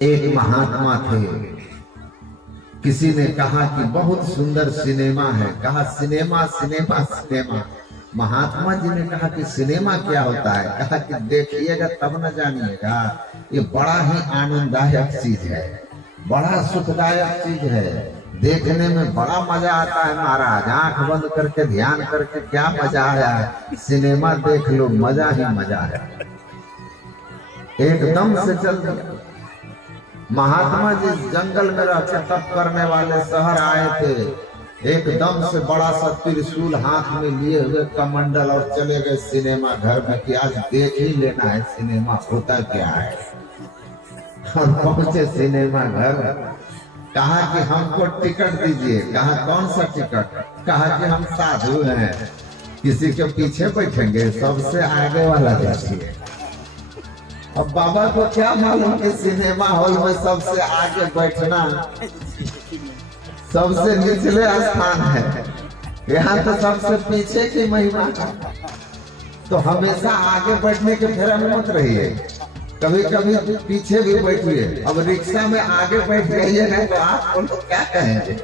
एक महात्मा थे। किसी ने कहा कि बहुत सुंदर सिनेमा है। कहा cinema cinema cinema. Mahatma ji ने कहा कि सिनेमा क्या होता है। कहा कि देखिएगा तब न जानिएगा, ये बड़ा ही आनंददायक चीज है, बड़ा सुखदायक चीज है, देखने में बड़ा मजा आता है। महाराज आंख बंद करके ध्यान करके क्या मजा आया है, सिनेमा देख लो, मजा ही मजा है। एकदम से चल दिया। महात्मा जी जंगल में रहते तप करने वाले शहर आए थे। एकदम से बड़ा सा त्रिशूल हाथ में लिए हुए कमंडल और चले गए सिनेमा घर में कि आज देख ही लेना है सिनेमा होता क्या है। और पहुंचे सिनेमा घर, कहा कि हमको टिकट दीजिए। कहा कौन सा टिकट। कहा कि हम साधु हैं, किसी के पीछे बैठेंगे, सबसे आगे वाला देखिए। अब बाबा को क्या मालूम कि सिनेमा हॉल में सबसे आगे बैठना सबसे निचले स्थान है, यहाँ तो सबसे पीछे की महिमा है। तो हमेशा आगे बैठने के फेरा में मत रहिए, कभी कभी पीछे भी बैठिए। अब रिक्शा में आगे बैठ रही है तो आप लोग क्या कहेंगे।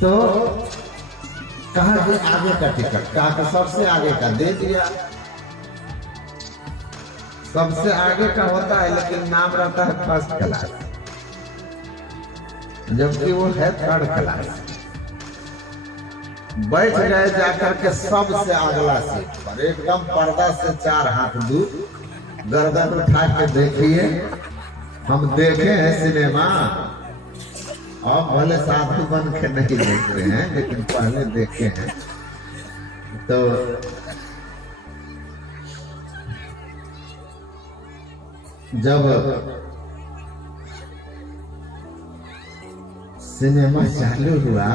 तो कहा कि आगे का टिकट, कहा कि सबसे आगे का दे दिया। सबसे आगे का होता है लेकिन नाम रहता है फर्स्ट क्लास, जबकि वो है थर्ड क्लास। बैठ गए जाकर के सबसे अगला सीट पर, एकदम पर्दा से 4 हाथ दूर। गर्दन उठा के देखिए, हम देखे हैं सिनेमा। अब भले साधु बन के नहीं देखते हैं लेकिन पहले देखे हैं। तो जब सिनेमा चालू हुआ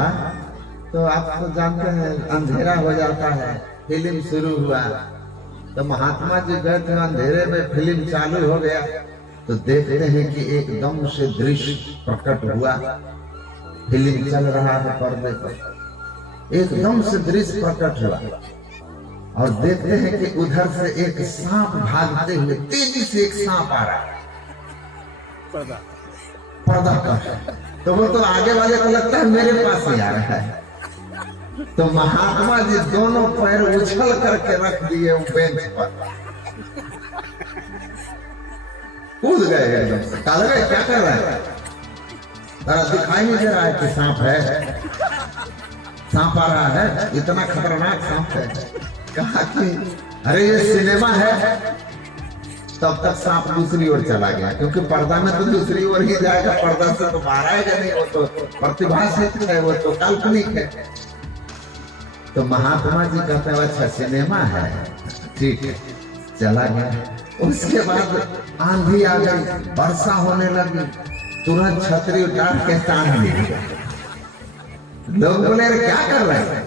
तो आप तो जानते हैं अंधेरा हो जाता है। फिल्म शुरू हुआ तो महात्मा जी गए थे, अंधेरे में फिल्म चालू हो गया तो देखते हैं कि एकदम से दृश्य प्रकट हुआ। फिल्म चल रहा है पर्दे पर, एकदम से दृश्य प्रकट हुआ और देखते हैं कि उधर से एक सांप भागते हुए, तेजी से एक सांप आ रहा है पर्दा पर। तो वो तो आगे वाले को लगता है मेरे पास ही आ रहा है। तो महात्मा जी दोनों पैर उछल करके रख दिए बेंच पर, कूद गए एकदम से। कहा लगा क्या कर रहा है, दिखाई नहीं दे रहा है कि सांप है, सांप आ रहा है, इतना खतरनाक सांप है। कहा कि अरे ये सिनेमा है। तब तक सांप दूसरी ओर चला गया, क्योंकि पर्दा में तो दूसरी ओर ही जाएगा, पर्दा से तो बाहर आएगा नहीं, वो तो प्रतिभाषित है, वो तो काल्पनिक है। तो महात्मा जी कहते हैं अच्छा सिनेमा है, ठीक है, चला गया। उसके बाद आंधी आ गई, वर्षा होने लगी, तुरंत छतरी उतार के तान लिया। लोग बोले क्या कर रहे हैं।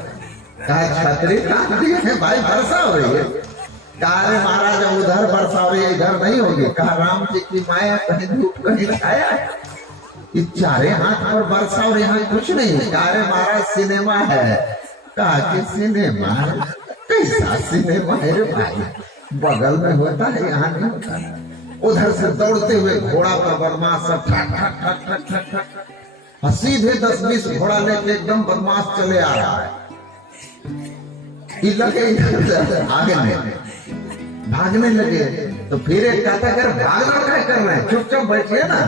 कहा छतरी तान दिए हैं भाई, वर्षा हो रही है। कहा महाराज उधर वर्षा हो रही है, इधर नहीं होगी। कहा राम जी की माया, कहीं धूप कहीं छाया, ये चारे हाथ पर वर्षा और यहाँ कुछ नहीं है। कहा महाराज सिनेमा है। कहा कि सिनेमा कैसा सिनेमा है रे भाई, बगल में होता है यहाँ नहीं होता है। उधर से दौड़ते हुए घोड़ा पर बदमाश सब ठक ठक ठक ठक ठक ठक, सीधे 10-20 घोड़ा लेके एकदम बदमाश चले आ रहा है। भागने लगे तो फिर एक कहता कर भागना क्या कर रहे हैं, चुपचाप बैठिए ना।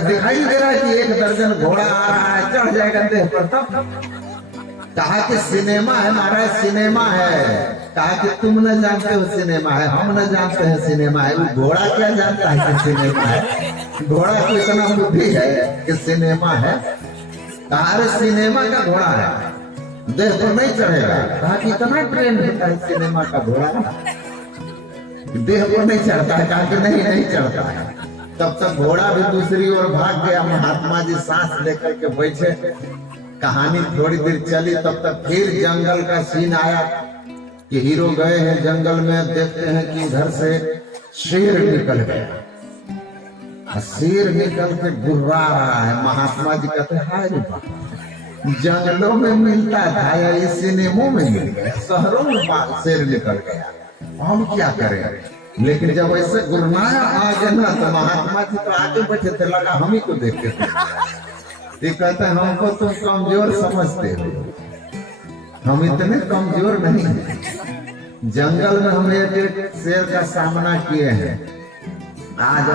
दिखाई नहीं दे रहा है कि 1 दर्जन घोड़ा आ रहा है, चढ़ जाएगा देह पर। तब कहा कि सिनेमा है महाराज, सिनेमा है। कहा कि तुम न जानते हो सिनेमा है, हम न जानते हैं सिनेमा है। वो घोड़ा क्या जानता है कि सिनेमा है, घोड़ा को इतना बुद्धि है कि सिनेमा है। कहा अरे सिनेमा का घोड़ा है, देह पर नहीं चढ़ेगा। कहा कि इतना ट्रेंड होता है सिनेमा का घोड़ा, देह पर नहीं चढ़ता है। कहा कि नहीं चढ़ता है। तब तक घोड़ा भी दूसरी ओर भाग गया। महात्मा जी सांस लेकर के बैठे। कहानी थोड़ी देर चली, तब तक फिर जंगल का सीन आया कि हीरो गए हैं जंगल में, देखते हैं कि इधर से शेर निकल गया। शेर निकल के गुर्रा रहा है। महात्मा जी कहते हैं हाय रे बाप, जंगलों में मिलता था या इस सिनेमों में मिल गया, शहरों में शेर निकल गया, हम क्या करें। लेकिन जब ऐसे गुरमाया आ गया ना तो महात्मा जी तो आगे बैठे थे, लगा हम ही को देखते थे। ये कहते हैं हमको तुम कमजोर समझते हो, हम इतने कमजोर नहीं हैं। जंगल में हम एक शेर का सामना किए हैं। आज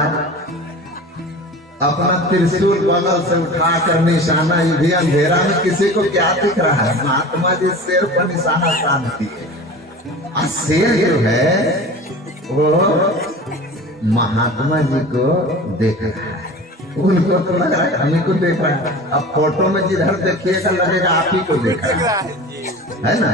अपना त्रिशूल बगल से उठाकर निशाना, ये भी अंधेरा में किसी को क्या दिख रहा है? महात्मा जी शेर पर निशाना साध दिए। शेर जो है वो महात्मा जी को देख रहा है, उनको तो लग रहा है हमें को देख रहा है। अब फोटो में जिधर देखिएगा लगेगा आप ही को देख रहा है ना।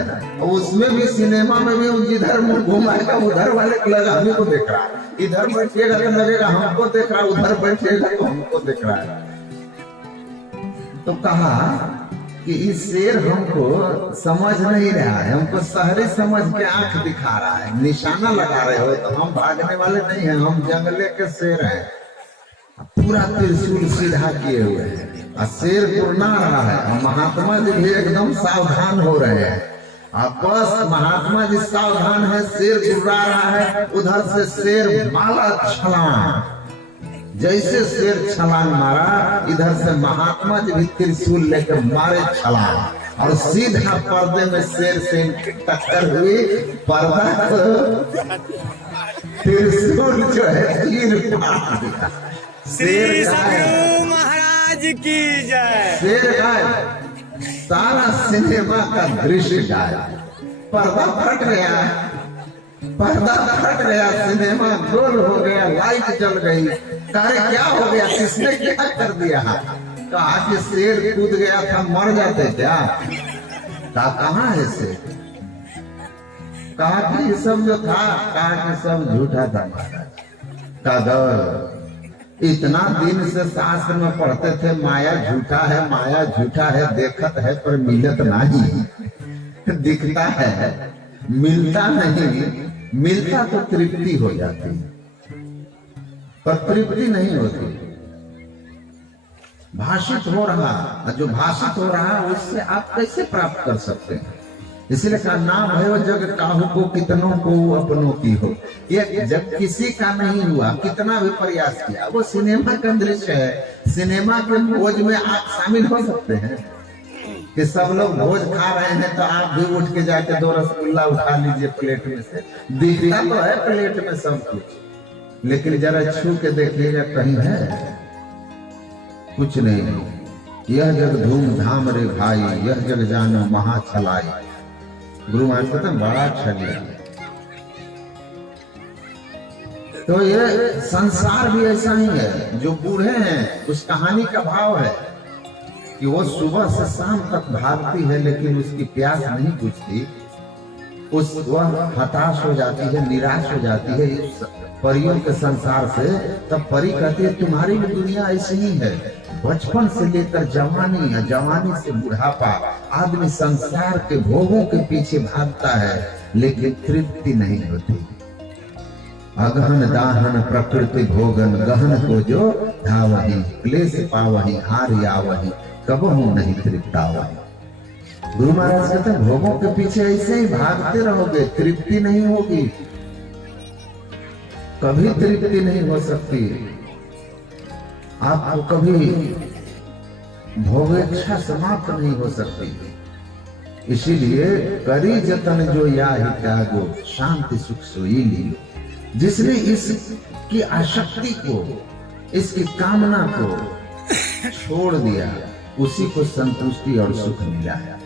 उसमें भी सिनेमा में भी जिधर मुंह घुमाएगा उधर वाले को लगा हमें को देख रहा है, इधर बैठिएगा तो लगेगा हमको देख रहा है, उधर बैठिएगा तो हमको देख रहा है। तो कहा कि इस शेर हमको समझ नहीं रहा है, हमको शहरी समझ के आंख दिखा रहा है, निशाना लगा रहे हो तो हम भागने वाले नहीं हैं, हम जंगले के शेर हैं। पूरा त्रिशूल सीधा किए हुए हैं और शेर गुरना रहा है और महात्मा जी भी एकदम सावधान हो रहे हैं। अब बस महात्मा जी सावधान है, शेर गुर्रा रहा है, उधर से शेर मारा छलांग। जैसे शेर छलांग मारा, इधर से महात्मा जी भी त्रिशूल लेकर मारे छलांग और सीधा पर्दे में शेर से टक्कर हुई। पर्दा को त्रिशूल जो है चीर फाड़ दिया। श्री सद्गुरु महाराज की जय। शेर गाय, सारा सिनेमा का दृश्य गाया, पर्दा फट गया, पर्दा फट गया, सिनेमा गोल हो गया, लाइट जल गई। कार्य क्या हो गया, किसने क्या कर दिया? कहा कि शेर कूद गया था, मर जाते क्या? कहाँ है शेर? कहा कि ये सब जो था, कहा कि सब झूठा था महाराज। कादर इतना दिन से शास्त्र में पढ़ते थे माया झूठा है, माया झूठा है, देखत है पर मिलत नहीं, दिखता है मिलता नहीं, मिलता तो तृप्ति हो जाती पर तृप्ति नहीं होती। भाषित हो रहा, जो भाषित हो रहा है उससे आप कैसे प्राप्त कर सकते हैं? इसलिए कहा नाम है वो जग काहू को कितनों को अपनों की हो। ये जब किसी का नहीं हुआ, कितना भी प्रयास किया, वो सिनेमा का दृश्य है। सिनेमा के भोज में आप शामिल हो सकते हैं कि सब लोग भोज खा रहे हैं तो आप भी उठ के जाके 2 रसगुल्ला उठा लीजिए प्लेट में से। दिखता तो है प्लेट में सब कुछ, लेकिन जरा छू के देखिएगा कहीं है कुछ नहीं। यह जग धूमधाम रे भाई, यह जग जानो महा छलाई। गुरु महाराज कहते हैं बड़ा छलिया। तो ये संसार भी ऐसा ही है। जो बूढ़े हैं उस कहानी का भाव है कि वो सुबह से शाम तक भागती है लेकिन उसकी प्यास नहीं बुझती। वह हताश हो जाती है, निराश हो जाती है इस परियों के संसार से। तब परी कहती है तुम्हारी भी दुनिया ऐसी ही है। बचपन से लेकर जवानी या जवानी से बुढ़ापा आदमी संसार के भोगों के पीछे भागता है लेकिन तृप्ति नहीं होती। अगहन दाहन प्रकृति भोगन गहन को जो धावही, क्लेश पावही हार आवही, कबहू नहीं तृप्तावही। गुरु महाराज कहते हैं भोगों के पीछे ऐसे ही भागते रहोगे, तृप्ति नहीं होगी, कभी तृप्ति नहीं हो सकती। आपको कभी भोगेच्छा समाप्त नहीं हो सकती। इसीलिए करी जतन जो या ही त्यागो, शांति सुख सोई ली। जिसने इसकी आसक्ति को, इसकी कामना को छोड़ दिया, उसी को संतुष्टि और सुख मिला है।